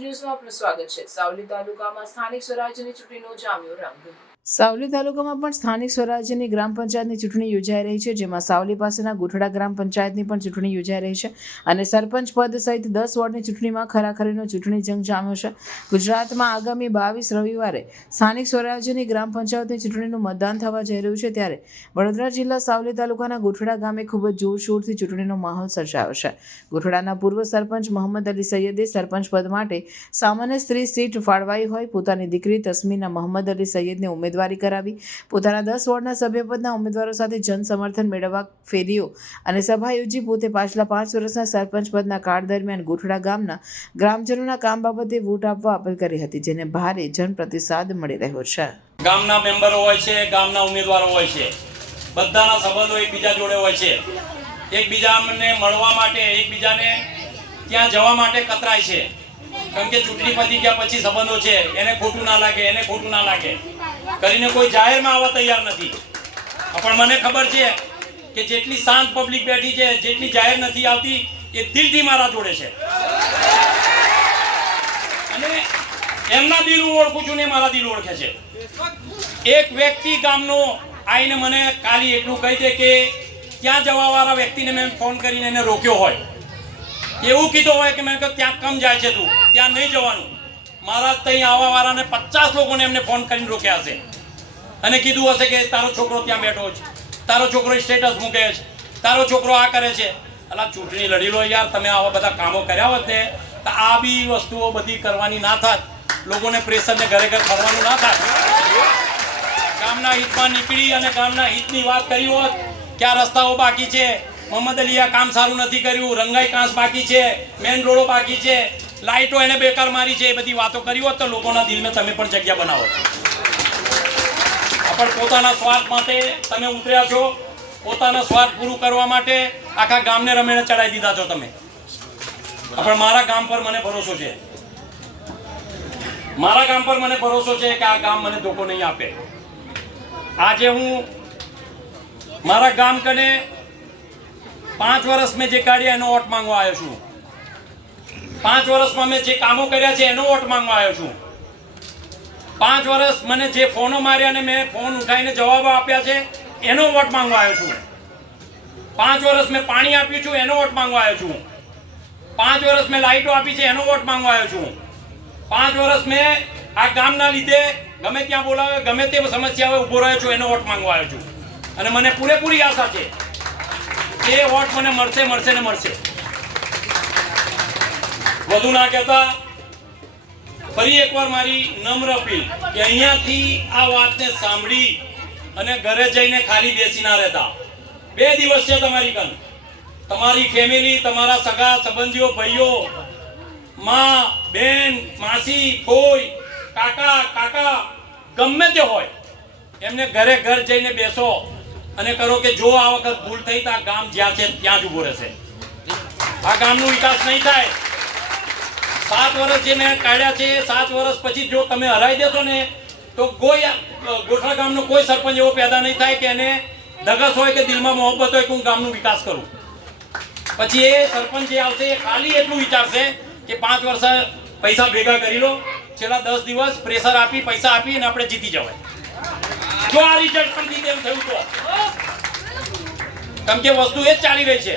ન્યૂઝમાં આપનું સ્વાગત છે. સાવલી તાલુકામાં સ્થાનિક સ્વરાજ્યની ચૂંટણીનો જામ્યો રંગ. સાવલી તાલુકામાં પણ સ્થાનિક સ્વરાજ્યની ગ્રામ પંચાયતની ચૂંટણી યોજાઈ રહી છે, જેમાં સાવલી પાસેના ગોઠડા ગ્રામ પંચાયતની પણ ચૂંટણી યોજાઈ રહી છે અને સરપંચ પદ સહિત દસ વોર્ડની ચૂંટણીમાં ખરાખરીનો ચૂંટણી જંગ જામ્યો છે. ગુજરાતમાં આગામી બાવીસ રવિવારે સ્થાનિક સ્વરાજ્યની ગ્રામ પંચાયતની ચૂંટણીનું મતદાન થવા જઈ રહ્યું છે, ત્યારે વડોદરા જિલ્લા સાવલી તાલુકાના ગોઠડા ગામે ખૂબ જ જોરશોરથી ચૂંટણીનો માહોલ સર્જાયો છે. ગુઠડાના પૂર્વ સરપંચ મોહમ્મદ અલી સૈયદે સરપંચ પદ માટે સામાન્ય સ્ત્રી સીટ ફાળવાઈ હોય પોતાની દીકરી તસ્મીના મોહમ્મદ અલી સૈયદને ઉમેદવારી કરાવી. પોતાના દસ વોર્ડના સભ્યપદના ઉમેદવારો સાથે જન સમર્થન મેળવવા ફેરીઓ અને સભા યોજી પોતે પાછલા પાંચ વર્ષના સરપંચ પદના કાળ દરમિયાન ગોઠડા ગામના ગ્રામજનોના કામ બાબતે વોટ આપવા અપીલ કરી હતી, જેને ભારે જન પ્રતિસાદ મળી રહ્યો છે. ગામના મેમ્બરો હોય છે, ગામના ઉમેદવારો હોય છે. બધાના સંબંધો એકબીજા જોડે હોય છે. એકબીજાને મળવા માટે, એકબીજાને ત્યાં જવા માટે કતરાય છે. કેમ કે ચૂંટણી પતી ગયા પછી સંબંધો છે. એને ખોટું ના લાગે, એને ખોટું ના લાગે. કરીને કોઈ જાહેરમાં આવવા તૈયાર નથી. પણ મને ખબર છે કે જેટલી શાંત પબ્લિક બેઠી છે, જેટલી જાહેર નથી આવતી, એ દિલથી મારા જોડે છે. અને એમના દિલ હું ઓળખું છું ને મારા દિલ ઓળખે છે. એક વ્યક્તિ ગામનો આવીને મને કાલી એટલું કહી દે કે ત્યાં જવાવાળા વ્યક્તિને મેં ફોન કરીને એને રોક્યો હોય. એવું કીધું હોય કે મેં ત્યાં કમ જાય છે તું, ત્યાં નહીં જવાનું. મારા ત્યાં આવવાવાળાને પચાસ લોકોને એમને ફોન કરીને રોક્યા હશે અને કીધું હશે કે તારો છોકરો ત્યાં બેઠો છે. તારો છોકરો સ્ટેટસ મૂકે છે. તારો છોકરો આ કરે છે. અલા, ચૂંટણી લડી લો યાર, તમે આવા બધા કામો કર્યા હોત ને, તો આ બી વસ્તુઓ બધી કરવાની ના થાત. લોકોને પ્રેશરને ઘરે ઘર ફરવાનું ના થાય ગામના હિતમાં નીકળી અને ગામના હિતની વાત કરી હોત કે આ રસ્તાઓ બાકી છે. મોહમ્મદ અલી આ કામ સારું નથી કર્યું. રંગાઈ કાંસ બાકી છે. મેન રોડો બાકી છે. લાઇટો એને બેકાર મારી છે, એ બધી વાતો કરી હોત તો લોકોના દિલમાં તમે પણ જગ્યા બનાવો. પણ પોતાના સ્વાર્થ માટે તમે ઉતર્યા છો, પોતાના સ્વાર્થ પૂરું કરવા માટે આખા ગામને રમેણે ચડાવી દીધા છો તમે. પણ મારા ગામ પર મને ભરોસો છે. મારા ગામ પર મને ભરોસો છે કે આ ગામ મને ધોકો નહીં આપે. આજે હું મારા ગામ કને પાંચ વર્ષ મેં જે કાઢ્યા એનો ઓટ માંગવા આવ્યો છું. પાંચ વર્ષમાં મેં જે કામો કર્યા છે, એનો વોટ માંગવા આવ્યો છું. પાંચ વર્ષ મને જે ફોનો માર્યા અને મેં ફોન ઉઠાવીને જવાબો આપ્યા છે, એનો વોટ માંગવા આવ્યો છું. પાંચ વર્ષ મેં પાણી આપ્યું છું, એનો વોટ માંગવા આવ્યો છું. પાંચ વર્ષ મેં લાઇટો આપી છે, એનો વોટ માંગવા આવ્યો છું. પાંચ વર્ષ મેં આ ગામના લીધે ગમે ત્યાં બોલાવે ગમે તે સમસ્યા હોય ઊભો રહ્યો છું, એનો વોટ માંગવા આવ્યો છું. અને મને પૂરેપૂરી આશા છે, એ વોટ મને મળશે મળશે ને મળશે. વધુ ના કહેતા, ફરી એકવાર મારી નમ્ર અપીલ કે અહીંયાથી આ વાતને સાંભળી અને ઘરે જઈને ખાલી બેસી ના રહેતા. બે દિવસ છે તમારી કન. તમારી ફેમિલી તમારા સગા, સંબંધીઓ, ભાઈઓ, માં, બેન, માસી ફોઈ કાકા કાકા, ગમે તે હોય, એમને ઘરે ઘર જઈને બેસો અને કરો કે જો આ વખત ભૂલ થઈ તો આ ગામ જ્યાં છે ત્યાં જ ઊભો રહેશે. આ ગામનો વિકાસ નહીં થાય. સાત વર્ષ જે મેં કાઢ્યા છે, સાત વર્ષ પછી જો તમે હરાઈ દેશો ને, તો કોઈ ગોઠા ગામનો કોઈ સરપંચ એવો પેદા નહીં થાય કે એને ધગસ હોય કે દિલમાં મોહબ્બત હોય કે હું ગામનો વિકાસ કરું. પછી એ સરપંચ જે આવશે, એ ખાલી એટલું વિચારશે કે પાંચ વર્ષ પૈસા ભેગા કરી લો, છેલ્લા દસ દિવસ પ્રેશર આપી, પૈસા આપી અને આપણે જીતી જવાય. જો આ રિઝલ્ટ પણ જીતે એમ થયું તો. કેમ કે વસ્તુ એ જ ચાલી રહી છે.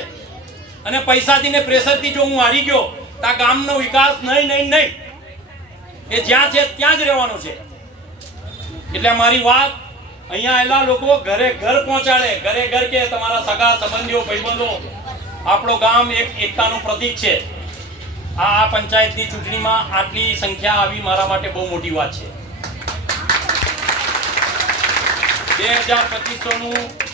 અને પૈસાથી ને પ્રેશરથી જો હું હારી ગયો તો ગામનો વિકાસ નહીં નહીં નહીં. એ જ્યાં છે, ત્યાં જ રહેવાનો છે. એટલે મારી વાત અહીંયા આવેલા લોકો ઘરે ઘર પહોંચાડે. ઘરે ઘર કે તમારા સગા, સંબંધીઓ, ભાઈબંધો, આપણો ગામ એક એકતાનું પ્રતીક છે. આ આ પંચાયતની ચૂંટણીમાં આટલી સંખ્યા આવી મારા માટે બહુ મોટી વાત છે. બે હજાર પચીસોનું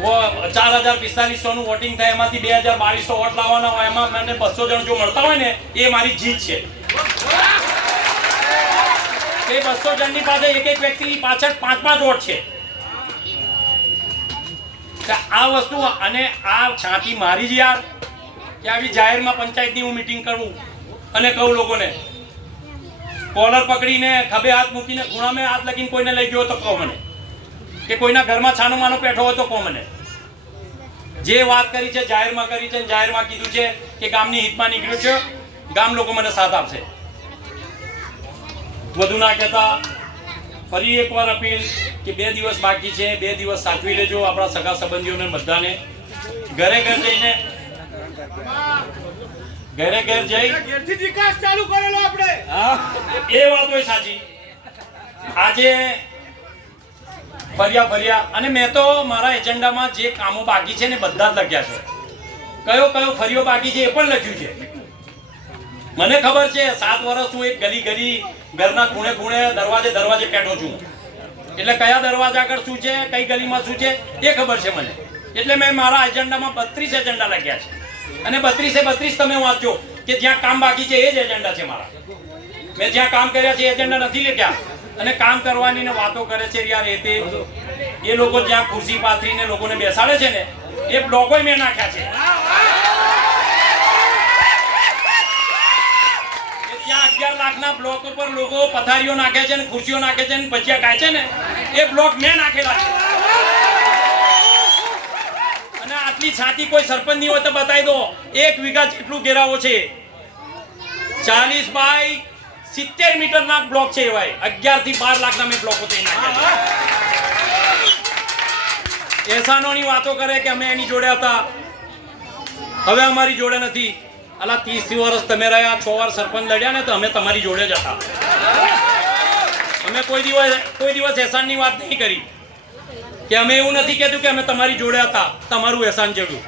ચાર હજાર પિસ્તાલીસોનું વોટિંગ થાય, એમાંથી બે હજાર બાવીસો વોટ લાવવાના હોય, એમાં મને બસો જણ જો મળતા હોય ને, એ મારી જીત છે. એ બસો જણની પાસે એક એક વ્યક્તિની પાછળ પાંચ પાંચ વોટ છે. આ વસ્તુ અને આ છાતી મારી જ યાર, કે આવી જાહેરમાં પંચાયતની હું મીટિંગ કરું અને કહું લોકોને, કોલર પકડીને ખભે હાથ મૂકીને ખૂણામાં હાથ લગીને કોઈને લઈ ગયો તો કહો મને. કે કોઈના ઘરમાં છાનો માનો પેઠો હોય તો કહો મને. જે વાત કરી છે જાહેરમાં કરી છે જાહેરમાં કીધું છે કે ગામની હિતમાં નીકળ્યું છે ગામ લોકો મને સાથ આપશે. વધુ ના કહેતા ફરી એકવાર અપીલ કે બે દિવસ બાકી છે બે દિવસ સાચવી લેજો આપણા સગા સંબંધીઓને બધાને. ઘરે ઘર જઈને ઘરે ઘર જઈ. ઘેરથી વિકાસ ચાલુ કરેલો આપણે. એ વાત હોય સાચી. આજે ફર્યા ફર્યા અને મેં તો મારા એજન્ડામાં જે કામો બાકી છે ને બધા જ લખ્યા છે. કયો કયો ફર્યો બાકી છે એ પણ લખ્યું છે. મને ખબર છે, સાત વર્ષ હું એક ગલી ગલી ઘરના ખૂણે ખૂણે દરવાજે દરવાજે બેઠો છું. એટલે કયા દરવાજા આગળ શું છે, કઈ ગલીમાં શું છે, એ ખબર છે મને. એટલે મેં મારા એજન્ડામાં બત્રીસ એજન્ડા લખ્યા છે. અને બત્રીસે બત્રીસ તમે વાંચો કે જ્યાં કામ બાકી છે એ જ એજન્ડા છે મારા. મેં જ્યાં કામ કર્યા છે એજન્ડા નથી લખ્યા. અને કામ કરવાની ને વાતો કરે છે યાર એ તે. એ લોકો જ્યાં ખુરશી પાથરીને લોકોને બેસાડે છે ને, એ બ્લોકોય મેં નાખ્યા છે. ત્યાં અગિયાર લાખના બ્લોક ઉપર લોકો પથારીઓ નાખે છે ને, ખુરશીઓ નાખે છે ને, ભજીયા ખાય છે ને, એ બ્લોક મેં નાખેલા અને આટલી છાતી કોઈ સરપંચની હોય તો બતાવી દો, એક વીઘા જેટલું ઘેરાવો છે. ચાલીસ બાય સિત્તેર મીટર ના બ્લોક છે એવાય અગિયારથી બાર લાખ ના મેં બ્લોકો થઈ નાખ્યા. એહસાનોની વાતો કરે કે અમે એની જોડે હતા. હવે અમારી જોડે નથી. અલા ત્રીસ વર્ષ તમે રહ્યા, છ વાર સરપંચ લડ્યા ને તો અમે તમારી જોડે જ હતા. અમે કોઈ દિવસ કોઈ દિવસ એહસાનની વાત નહીં કરી. કે અમે એવું નથી કહેતું કે અમે તમારી જોડે હતા. તમારું એહસાન જેવું.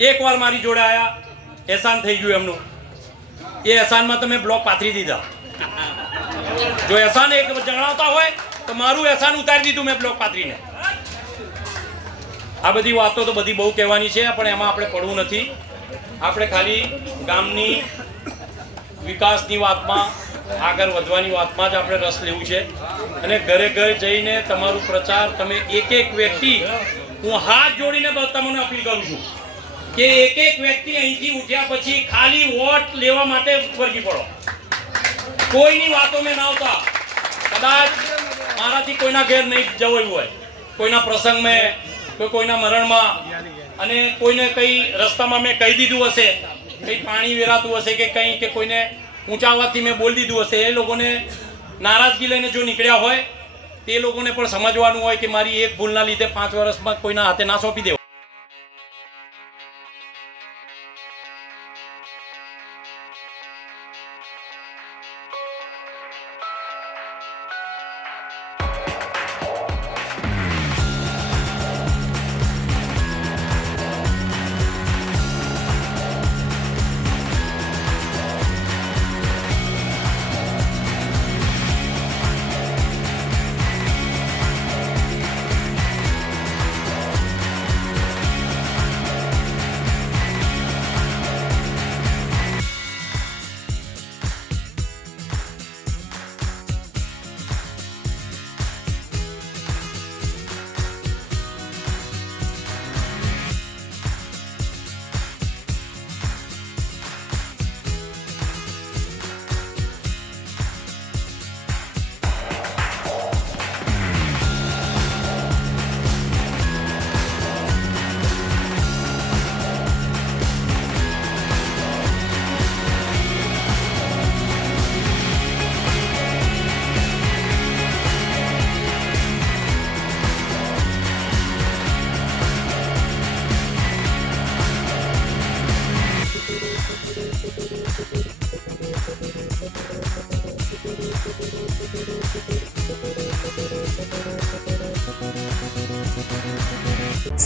એકવાર મારી જોડે આયા. એહસાન થઈ ગયું એમનું. એ એહસાનમાં તમે બ્લોક પાથરી દીધા. જો એહસાન એક જણાવતા હોય, તો મારું એહસાન ઉતારી દીધું મેં બ્લોક પાથરીને. આ બધી વાતો તો બધી બહુ કહેવાની છે, પણ એમાં આપણે પડવું નથી. આપણે ખાલી ગામની વિકાસની વાતમાં, આગળ વધવાની વાતમાં જ આપણે રસ લેવું છે. અને ઘરે ઘરે જઈને તમારો પ્રચાર, તમે એક એક વ્યક્તિ, હું હાથ જોડીને તમને અપીલ કરું છું કે એક એક વ્યક્તિ અહીંથી ઉઠ્યા પછી ખાલી વોટ લેવા માટે વર્ગી પડો. કોઈની વાતો મેં ના આવતા. કદાચ મારાથી કોઈના ઘેર નહીં જવું હોય. કોઈના પ્રસંગ મેં કે કોઈના મરણમાં અને કોઈને કઈ રસ્તામાં મેં કહી દીધું હશે, કંઈ પાણી વેરાતું હશે કે કંઈ કે કોઈને ઊંચા અવાજથી મેં બોલી દીધું હશે, એ લોકોને નારાજગી લઈને જો નીકળ્યા હોય, તે લોકોને પણ સમજવાનું હોય કે મારી એક ભૂલના લીધે પાંચ વર્ષમાં કોઈના હાથે ના સોંપી દેવા